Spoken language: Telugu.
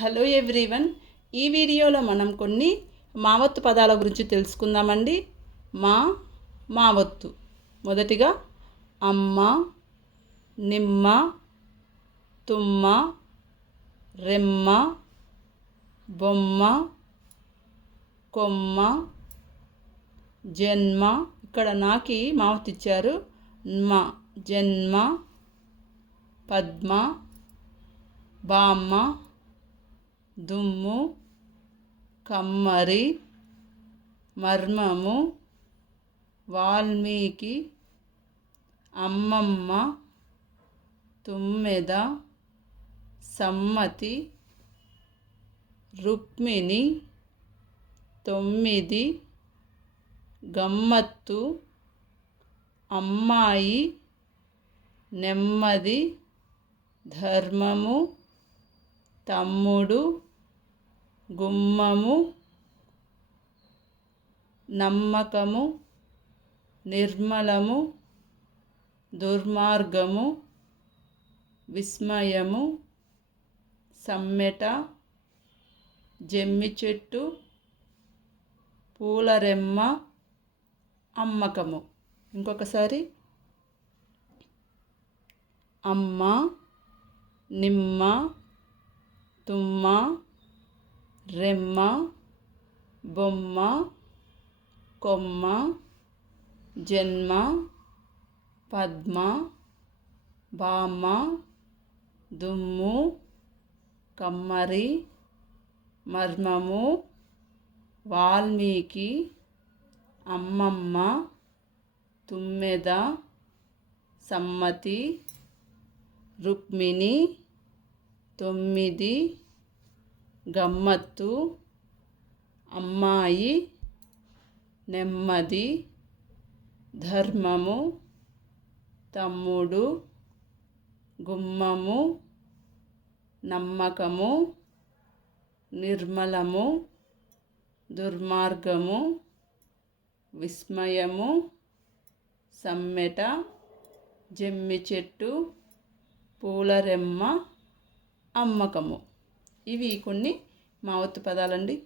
Hello everyone. ఈ వీడియోలో మనం కొన్ని మావత్తు పదాల గురించి తెలుసుకుందామండి. మా మావత్తు. మొదటిగా అమ్మ నిమ్మ తుమ్మ రెమ్మ బొమ్మ కొమ్మ జన్మ. ఇక్కడ నాకి మావత్తు ఇచ్చారు. మా జన్మ పద్మ బామ్మ దుమ్ము కమ్మరి మర్మము వాల్మీకి అమ్మమ్మ తుమ్మెద సమ్మతి రుక్మిణి తొమ్మిది గమ్మత్తు అమ్మాయి నెమ్మది ధర్మము తమ్ముడు గుమ్మము నమ్మకము నిర్మలము దుర్మార్గము విస్మయము సమ్మెట జమ్మి చెట్టు పూలరెమ్మ అమ్మకము. ఇంకొకసారి. అమ్మ నిమ్మ తుమ్మ రెమ్మ బొమ్మ కొమ్మ జన్మ పద్మ బామ్మ దుమ్ము కమ్మరి మర్మము వాల్మీకి అమ్మమ్మ తుమ్మెద సమ్మతి రుక్మిణి తొమ్మిది గమ్మత్తు అమ్మాయి నెమ్మది ధర్మము తమ్ముడు గుమ్మము నమ్మకము నిర్మలము దుర్మార్గము విస్మయము సమ్మెట జమ్మి చెట్టు పూలరెమ్మ అమ్మకము. ఇవి కొన్ని మావత్తు పదాలండి.